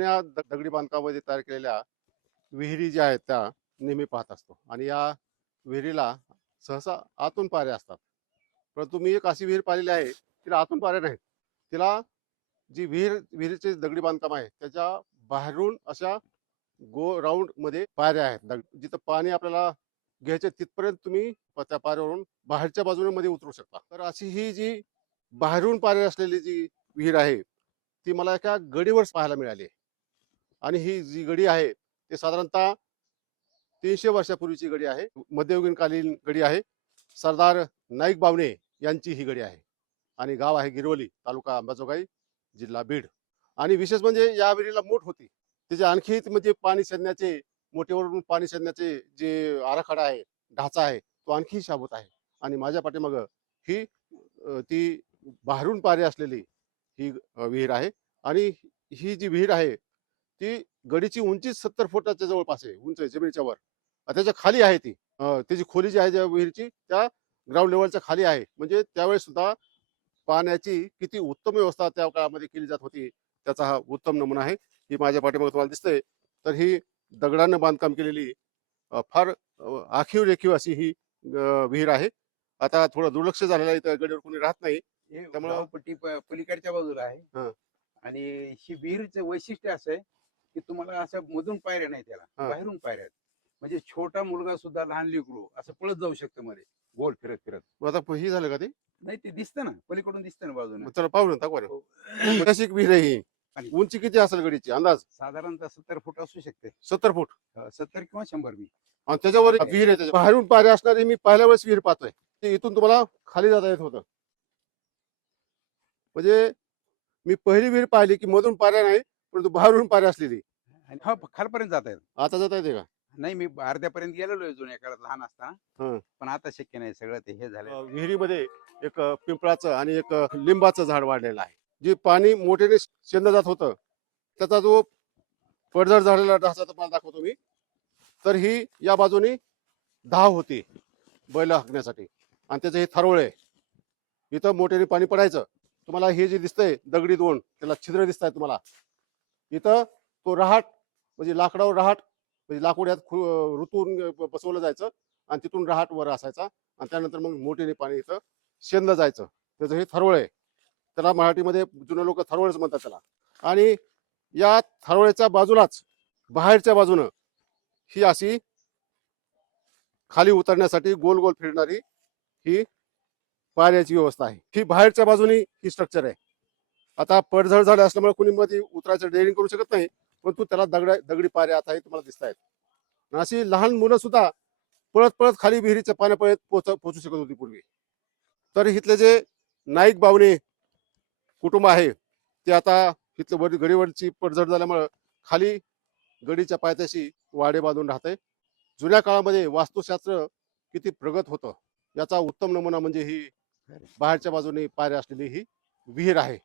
जुन्या दगडी बांधकामामध्ये तयार केलेल्या विहिरी ज्या आहेत त्या नेहमी पाहत असतो आणि या विहिरीला सहसा आतून पाऱ्या असतात. परंतु मी एक अशी विहीर पाहिलेली आहे तिला आतून पाऱ्या नाहीत. तिला जी विहिरीचे दगडी बांधकाम आहे त्याच्या बाहेरून अशा राऊंड मध्ये पायऱ्या आहेत. जिथं पाणी आपल्याला घ्यायचे तिथपर्यंत तुम्ही त्या पायऱ्यावरून बाहेरच्या बाजूने मध्ये उतरू शकता. तर अशी ही जी बाहेरून पायऱ्या असलेली जी विहीर आहे ती मला एका गडीवर पाहायला मिळाली. आणि ही जी गडी आहे ते साधारणतः 300 वर्षापूर्वीची गडी आहे. मध्ययुगीन कालीन गडी आहे. सरदार नाईक बावणे यांची ही गडी आहे आणि गाव आहे गिरवली, तालुका अंबाजोगाई, जिल्हा बीड. आणि विशेष म्हणजे या विहिरीला मूठ होती. त्याचे आणखी म्हणजे पाणी शोधण्याचे, मोठेवरून पाणी शोधण्याचे जे आराखडा आहे, ढाचा आहे, तो आणखी शाबूत आहे. आणि माझ्या पाठीमागं ही ती बाहेरून पारी असलेली ही विहीर आहे. आणि ही जी विहीर आहे ती गडीची उंची 70 फुटाच्या जवळपास आहे, उंच आहे जमिनीच्या वर. त्याच्या खाली आहे ती. त्याची खोली जी आहे त्या विहिरीची त्या ग्राउंड लेवलच्या खाली आहे. म्हणजे त्यावेळेस सुद्धा पाण्याची किती उत्तम व्यवस्था त्या काळामध्ये केली जात होती त्याचा हा उत्तम नमुना आहे. ही माझ्या पाठीमागे तुम्हाला दिसतंय. तर ही दगडानं बांधकाम केलेली फार आखीव रेखीव अशी ही विहीर आहे. आता थोडं दुर्लक्ष झालेलं आहे, इथं गडीवर कोणी राहत नाही. त्यामुळे गावपट्टी पलीकडच्या बाजूला आहे. हं. आणि ही विहीरचं वैशिष्ट्य असं आहे की तुम्हाला असं मधून पायऱ्या नाही, त्याला बाहेरून पायऱ्या आहेत. म्हणजे छोटा मुलगा सुद्धा, लहान लेकरू असं पळत जाऊ शकतं मध्ये गोल फिरत फिरत. मग आता ही झालं का ते? नाही, ते दिसतं ना, पलीकडून दिसतं ना बाजूने. मग चला पाहू ना, दाखवा ना. हो. कशी एक विहीर आहे ही? आणि उंची किती असेल गडीची अंदाज? साधारणतः 70 फूट असू शकते. 70 फूट. 70 किंवा 100 बी. आणि त्याच्यावर एक विहीर आहे. त्याच्या बाहेरून पायऱ्या असणारी मी पहिल्या वेळेस विहीर पाहतोय. ते इथून तुम्हाला खाली जाता येत होतं. म्हणजे मी पहिली विहीर पाहिली की मधून पायऱ्या नाही, परंतु बाहेरून पायऱ्या असलेली. आणि हा खालपर्यंत जाता येत. आता जाता येते का? नाही, मी अर्ध्यापर्यंत गेलेलो आहे जुन्या काळात लहान असताना. हं. पण आता शक्य नाही, सगळं ते हे झालं. विहिरीमध्ये एक पिंपळाचं आणि एक लिंबाचं झाड वाढलेलं आहे. जे पाणी मोठ्याने शेंद जात होतं त्याचा जो पडझड झालेला ढाचा तुम्हाला दाखवतो मी. तर ही या बाजूनी धाव होती बैल हाकण्यासाठी आणि त्याचं हे थरवळ आहे. इथं मोठ्याने पाणी पडायचं. तुम्हाला हे जे दिसतंय दगडी दोन त्याला छिद्र दिसत आहे तुम्हाला. इथं तो रहाट म्हणजे लाकडावर रहाट म्हणजे लाकूड यात ऋतून बसवलं जायचं आणि तिथून रहाट वर असायचा आणि त्यानंतर मग मोठ्याने पाणी इथं शेंद जायचं. त्याचं हे थरवळ आहे. त्याला मराठीमध्ये जुने लोक थरवळच म्हणतात त्याला. आणि या थरवळ्याच्या बाजूलाच बाहेरच्या बाजूनं ही अशी खाली उतरण्यासाठी गोल गोल फिरणारी ही पायऱ्याची व्यवस्था आहे. ही बाहेरच्या बाजूनी ही स्ट्रक्चर आहे. आता पडझड झाले असल्यामुळे कुणी मध्ये उतरायचं डेअरिंग करू शकत नाही, परंतु त्याला दगडी पायऱ्या आता तुम्हाला दिसत आहेत. अशी लहान मुलं सुद्धा पळत पळत खाली विहिरीच्या पाण्यापर्यंत पोहोचू शकत होती पूर्वी. तर इथले जे नाईक बावणे कुटुंब आहे ते आता इथलं गडीवरची पडझड झाल्यामुळं खाली गडीच्या पायथ्याशी वाडे बांधून राहते. जुन्या काळामध्ये वास्तुशास्त्र किती प्रगत होतं याचा उत्तम नमुना म्हणजे ही बाहेरच्या बाजूने पायऱ्या असलेली ही विहीर आहे.